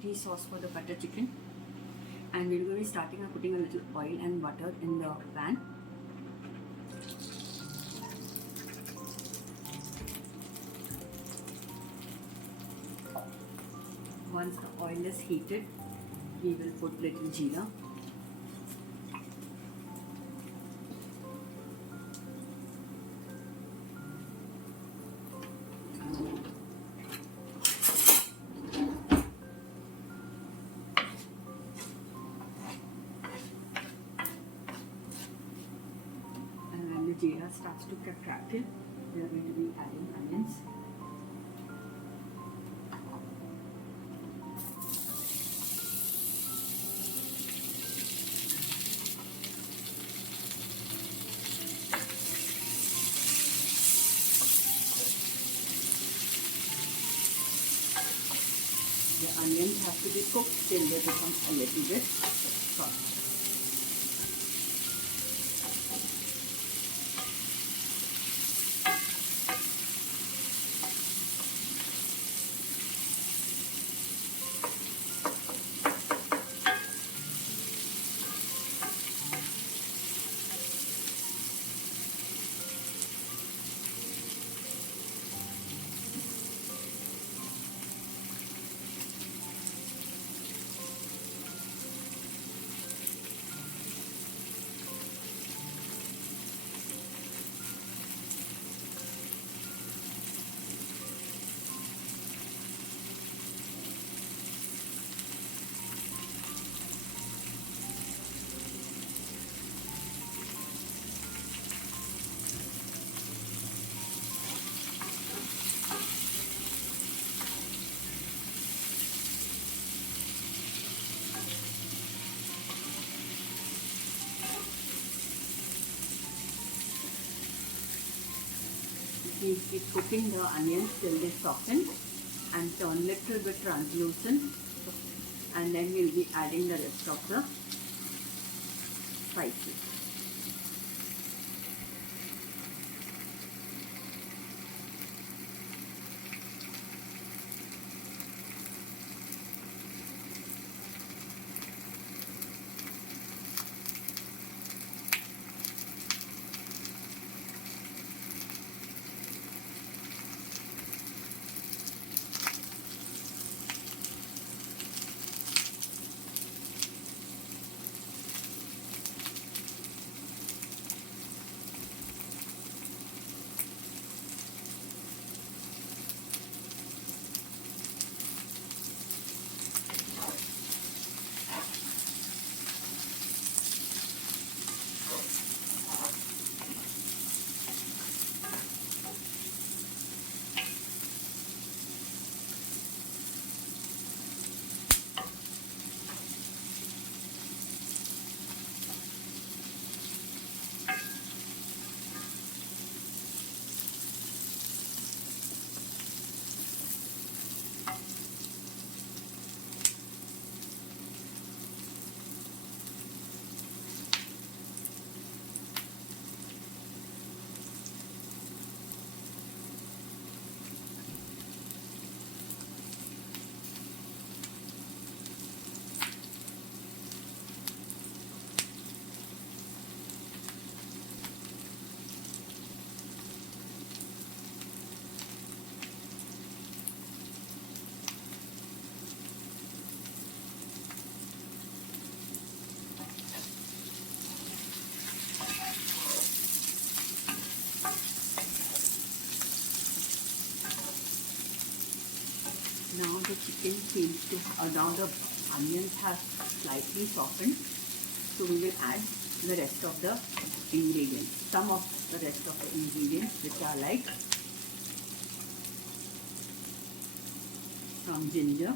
ghee sauce for the butter chicken, and we're going to be starting by putting a little oil and butter in the pan. Once the oil is heated, we will put little jeera. And when the jeera starts to crackle, we are going to be adding onions. The onions have to be cooked till they become a little bit soft. We keep cooking the onions till they soften and turn little bit translucent, and then we'll be adding the rest of the spices. Now the chicken seems to, now the onions have slightly softened, so we will add the rest of the ingredients. Some of the rest of the ingredients, which are like some ginger,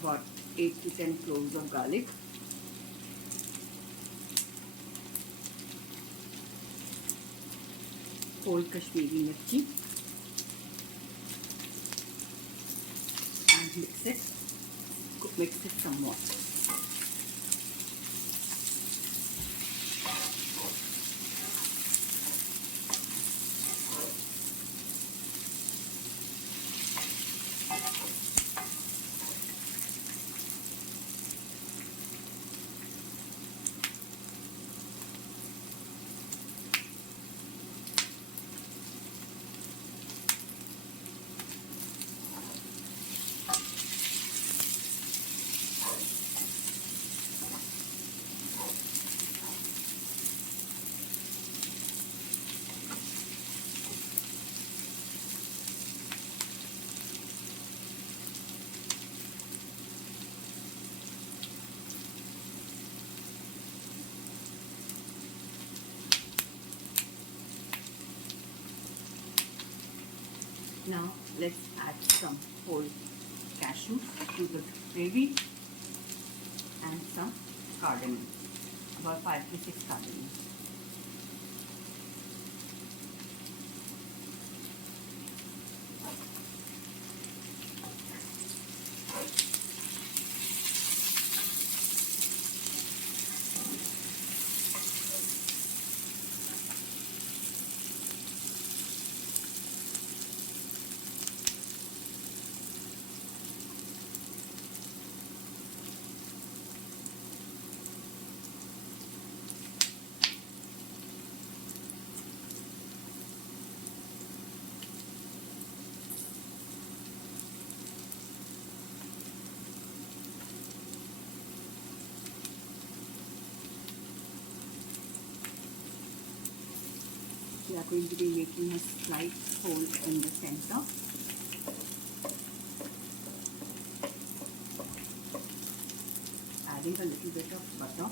about 8 to 10 cloves of garlic, whole Kashmiri mirchi, and mix it some more. Now let's add some whole cashews to the gravy and some cardamom, about 5 to 6 cardamom. We are going to be making a slight hole in the center. Adding a little bit of butter.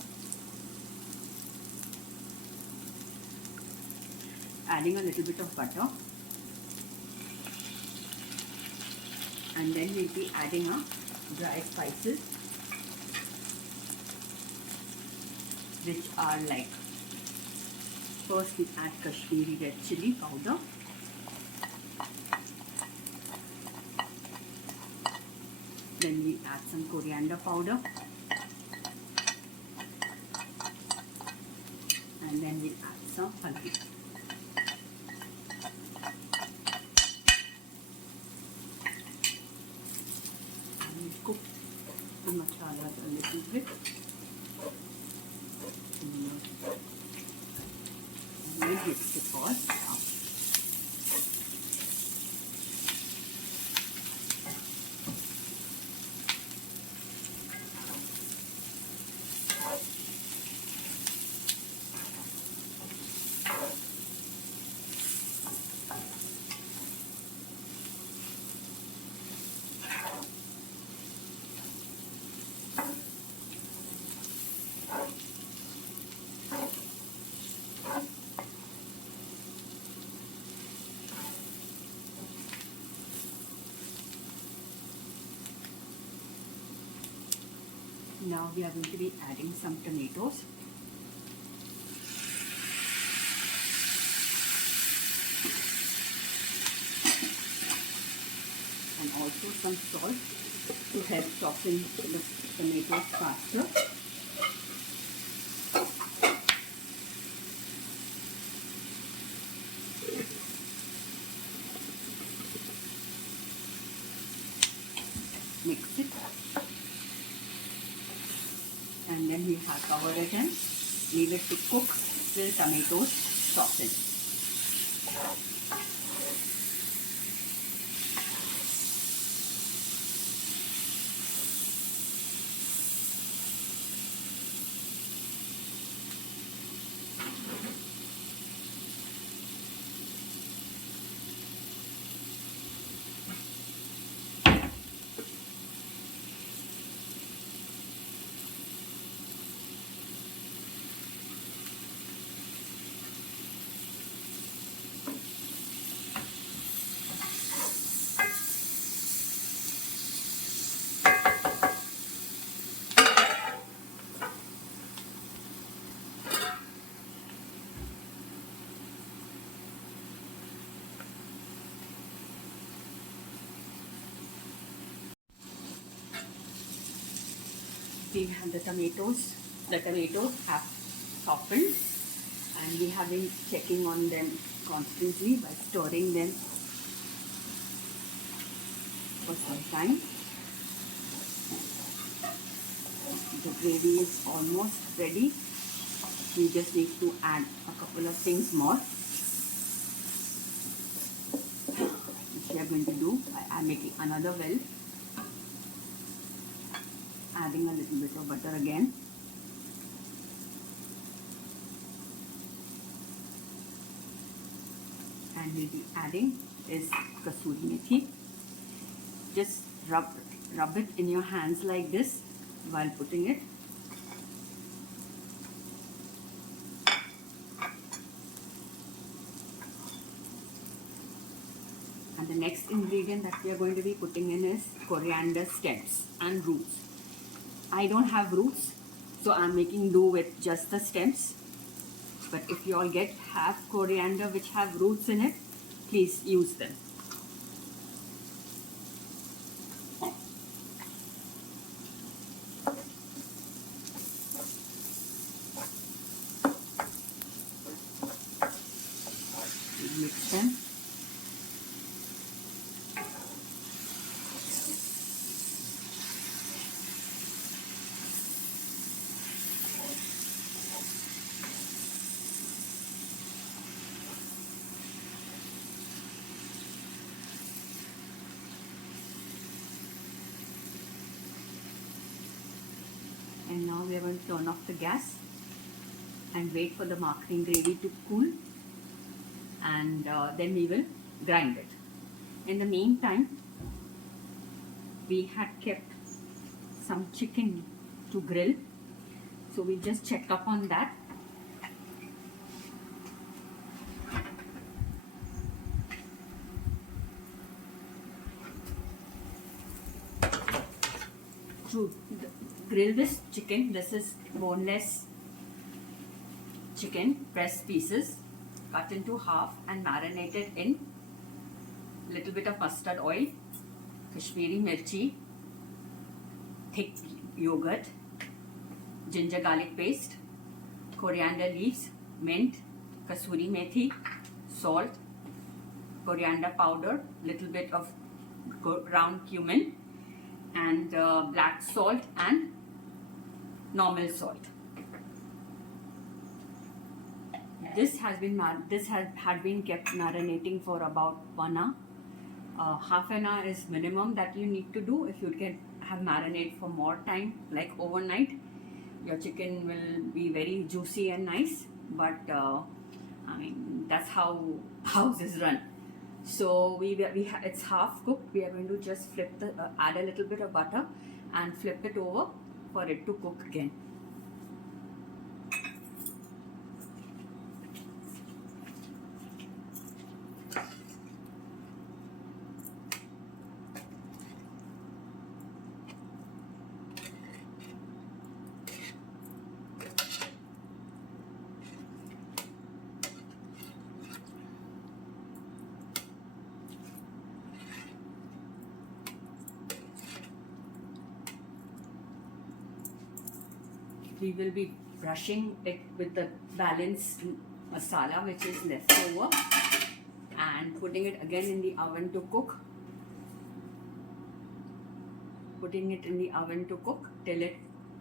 Adding a little bit of butter. And then we'll be adding our dry spices, which are like, first we add Kashmiri red chili powder, then we add some coriander powder, and then we'll add some haldi. And we'll cook the masalas a little bit. And we'll mix it all up. Now we are going to be adding some tomatoes. And also some salt to help soften the tomatoes faster. Mix it. And then we have covered it and leave it to cook till tomatoes soften. We have the tomatoes have softened, and we have been checking on them constantly by stirring them for some time. The gravy is almost ready. We just need to add a couple of things more, which we are going to do by making another well. Adding a little bit of butter again. And we'll be adding is kasuri methi. Just rub it in your hands like this while putting it. And the next ingredient that we are going to be putting in is coriander stems and roots. I don't have roots, so I'm making do with just the stems. But if you all have coriander which have roots in it, please use them. Mix them. And now we are going to turn off the gas and wait for the marketing gravy to cool, and then we will grind it. In the meantime, we had kept some chicken to grill, so we just check up on that. To grill this chicken, this is boneless chicken, pressed pieces, cut into half and marinated in little bit of mustard oil, Kashmiri mirchi, thick yogurt, ginger garlic paste, coriander leaves, mint, kasuri methi, salt, coriander powder, little bit of ground cumin, and black salt and normal salt. This had been kept marinating for about 1 hour. Half an hour is minimum that you need to do. If you can have marinate for more time, like overnight, your chicken will be very juicy and nice. But I mean, that's how houses run. So it's half cooked. We are going to just add a little bit of butter and flip it over for it to cook again. We will be brushing it with the balanced masala which is left over and putting it again in the oven to cook. Putting it in the oven to cook till it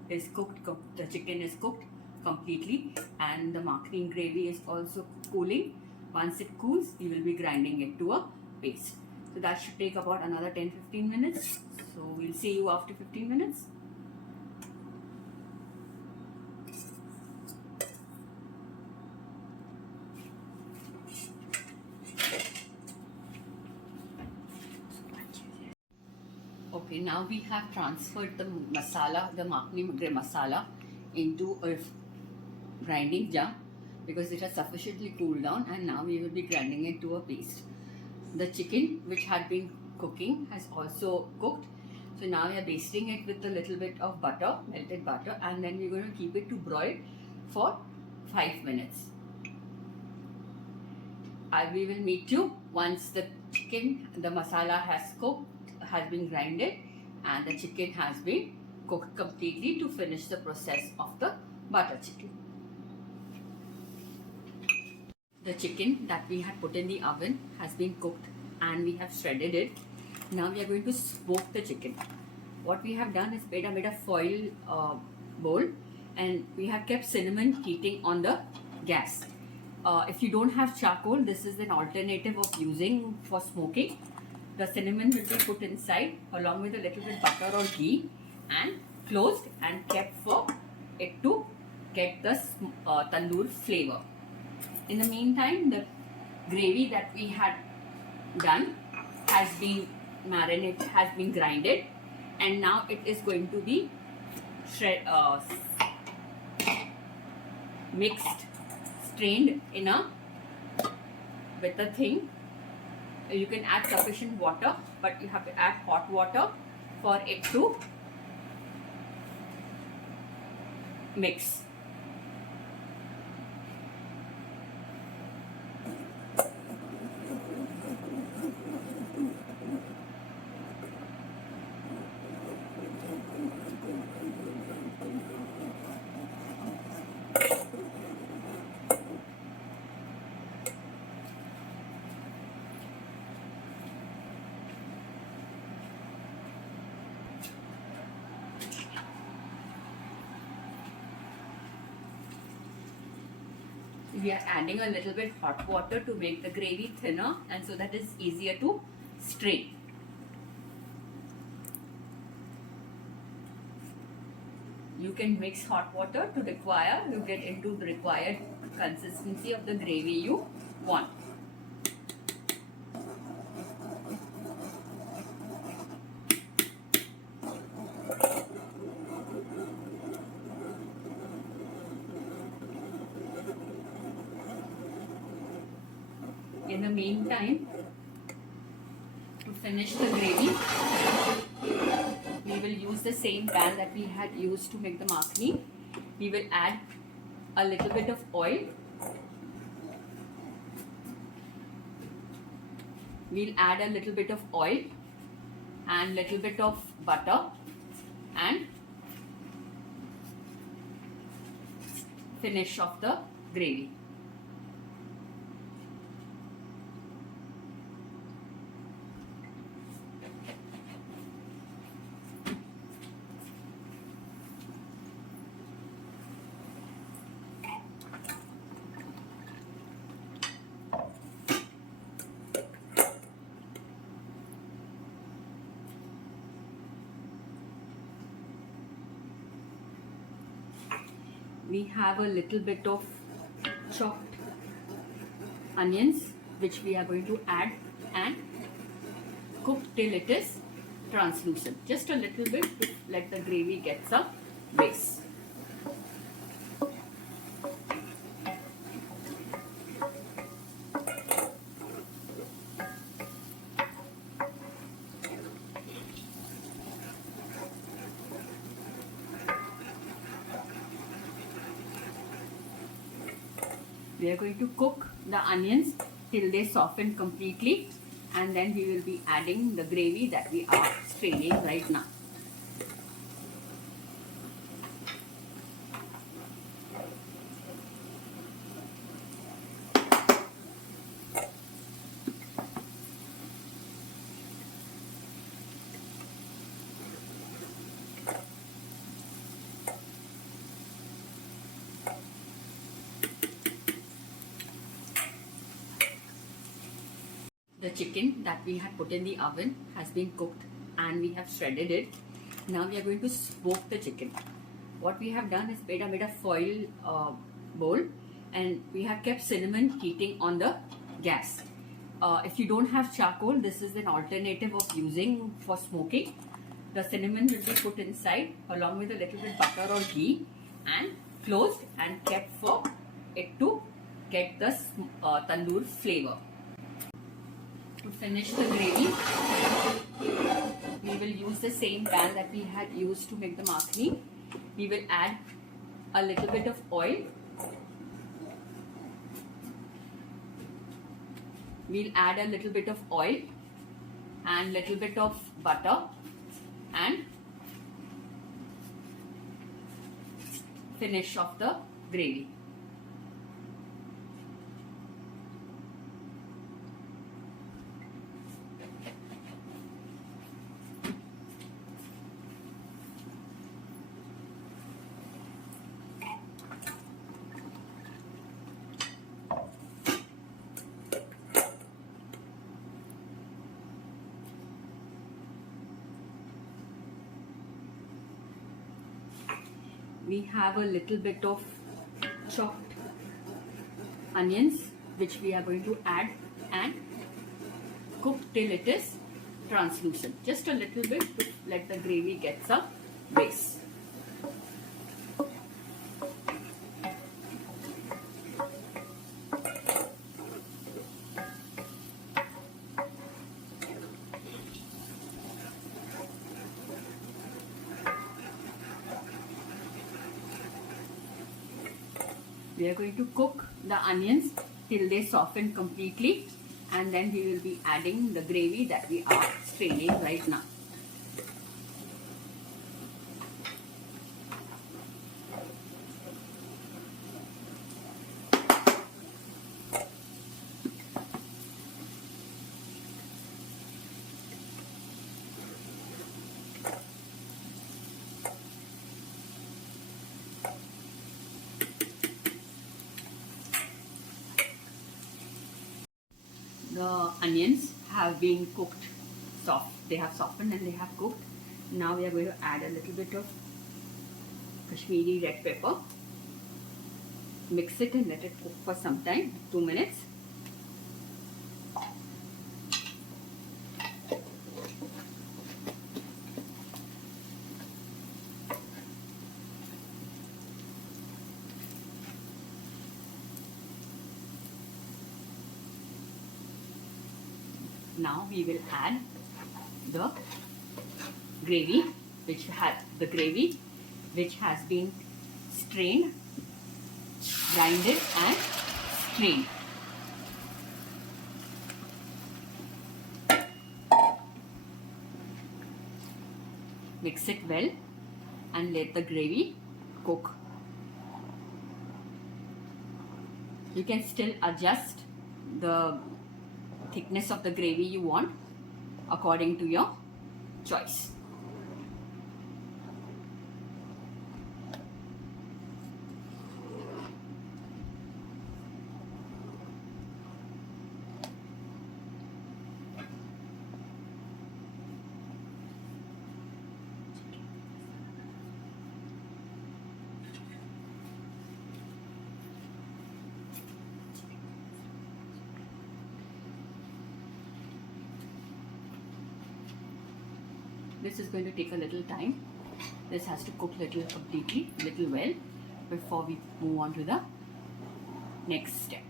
is cooked. The chicken is cooked completely and the marketing gravy is also cooling. Once it cools, we will be grinding it to a paste. So that should take about another 10-15 minutes. So we'll see you after 15 minutes. Okay, now we have transferred the masala, the makhni masala, into a grinding jar because it has sufficiently cooled down, and now we will be grinding it to a paste. The chicken which had been cooking has also cooked. So now we are basting it with a little bit of butter, melted butter, and then we're going to keep it to broil for 5 minutes. We will meet you once the chicken, the masala has cooked, has been grinded, and the chicken has been cooked completely to finish the process of the butter chicken. The chicken that we had put in the oven has been cooked and we have shredded it. Now we are going to smoke the chicken. What we have done is made a foil bowl, and we have kept cinnamon heating on the gas. If you don't have charcoal, this is an alternative of using for smoking. The cinnamon will be put inside along with a little bit butter or ghee and closed and kept for it to get the tandoor flavor. In the meantime, the gravy that we had done has been marinated, has been grinded, and now it is going to be mixed, strained in with a thing. You can add sufficient water, but you have to add hot water for it to mix. We are adding a little bit hot water to make the gravy thinner, and so that is easier to strain. You can mix hot water to get into the required consistency of the gravy you want. In the meantime, to finish the gravy, we will use the same pan that we had used to make the makhani. We will add a little bit of oil. We'll add a little bit of oil and little bit of butter and finish off the gravy. We have a little bit of chopped onions which we are going to add and cook till it is translucent. Just a little bit to let the gravy get some base. We are going to cook the onions till they soften completely, and then we will be adding the gravy that we are straining right now. The chicken that we had put in the oven has been cooked and we have shredded it. Now we are going to smoke the chicken. What we have done is made a foil bowl, and we have kept cinnamon heating on the gas. If you don't have charcoal, this is an alternative of using for smoking. The cinnamon will be put inside along with a little bit butter or ghee and closed and kept for it to get the tandoor flavor. To finish the gravy, we will use the same pan that we had used to make the makhani. We will add a little bit of oil. We'll add a little bit of oil and little bit of butter and finish off the gravy. We have a little bit of chopped onions which we are going to add and cook till it is translucent. Just a little bit to let the gravy get some base. We are going to cook the onions till they soften completely, and then we will be adding the gravy that we are straining right now. The onions have been cooked soft. They have softened and they have cooked. Now we are going to add a little bit of Kashmiri red pepper. Mix it and let it cook for some time, 2 minutes. Now we will add the gravy, which has been strained, grinded and strained. Mix it well and let the gravy cook. You can still adjust the thickness of the gravy you want according to your choice. This is going to take a little time. This has to cook little well before we move on to the next step.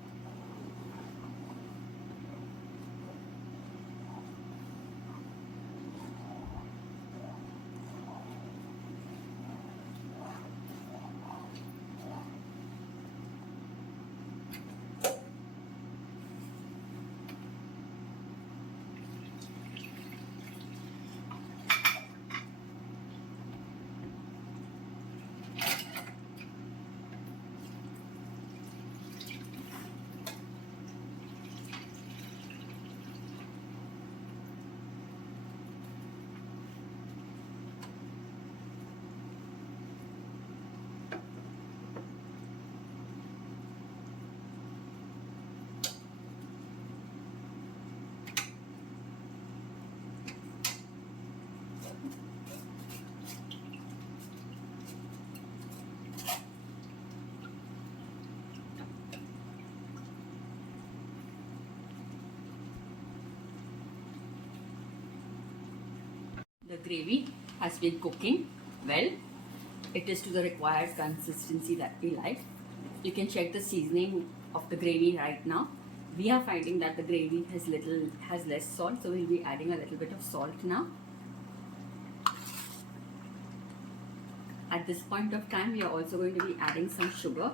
The gravy has been cooking well. It is to the required consistency that we like. You can check the seasoning of the gravy right now. We are finding that the gravy has less salt, so we'll be adding a little bit of salt now. At this point of time, we are also going to be adding some sugar.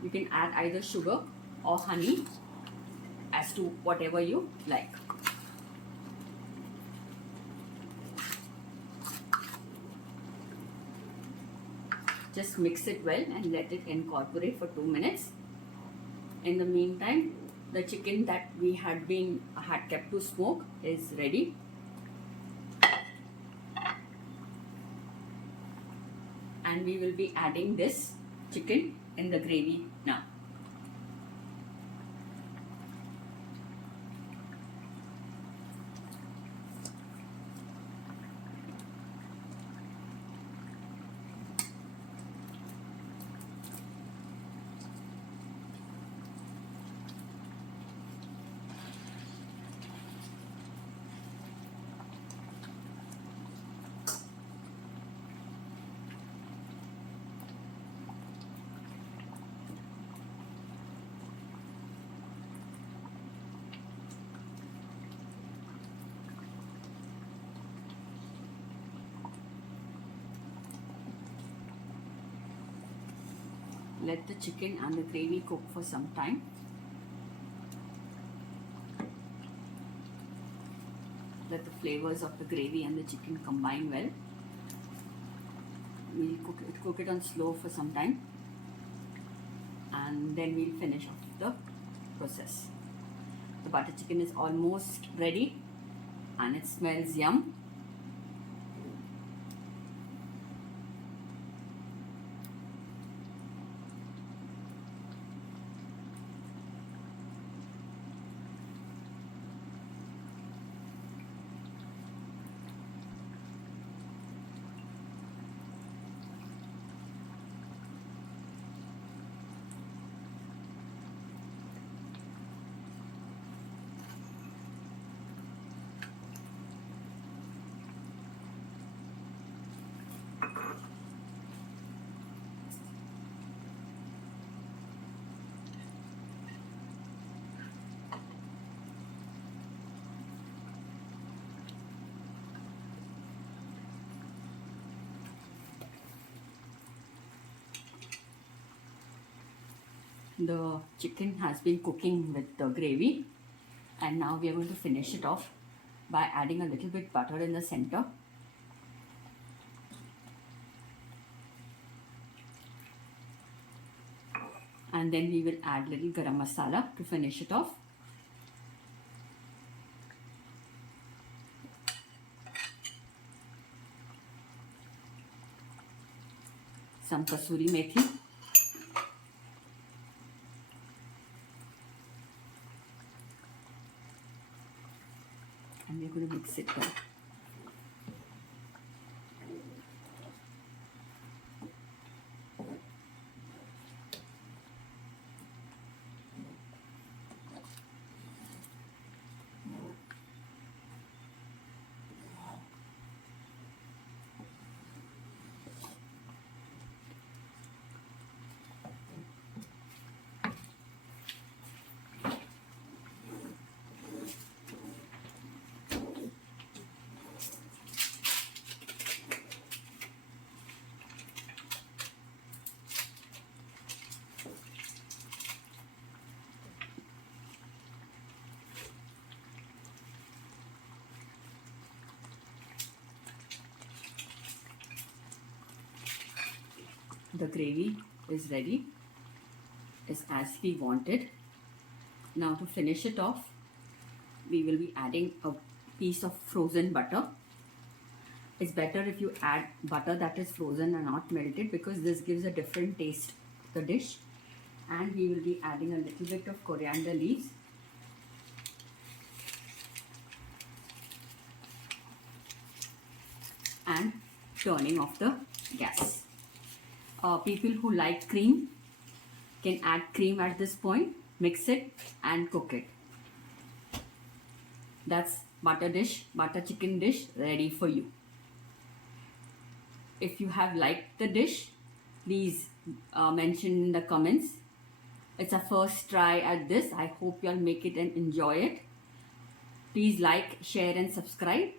You can add either sugar or honey as to whatever you like. Just mix it well and let it incorporate for 2 minutes. In the meantime, the chicken that we had kept to smoke is ready. And we will be adding this chicken in the gravy now. let the chicken and the gravy cook for some time. Let the flavors of the gravy and the chicken combine well. We'll cook it on slow for some time, and then we'll finish off the process. The butter chicken is almost ready and it smells yum. The chicken has been cooking with the gravy, and now we are going to finish it off by adding a little bit butter in the center. And then we will add little garam masala to finish it off. Some kasuri methi. And we're going to mix it well. The gravy is ready, is as we wanted. Now to finish it off, we will be adding a piece of frozen butter. It's better if you add butter that is frozen and not melted, because this gives a different taste to the dish. And we will be adding a little bit of coriander leaves. And turning off the gas. People who like cream can add cream at this point, mix it and cook it. That's butter chicken dish ready for you. If you have liked the dish, please mention in the comments. It's a first try at this. I hope you all make it and enjoy it. Please like, share and subscribe.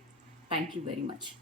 Thank you very much.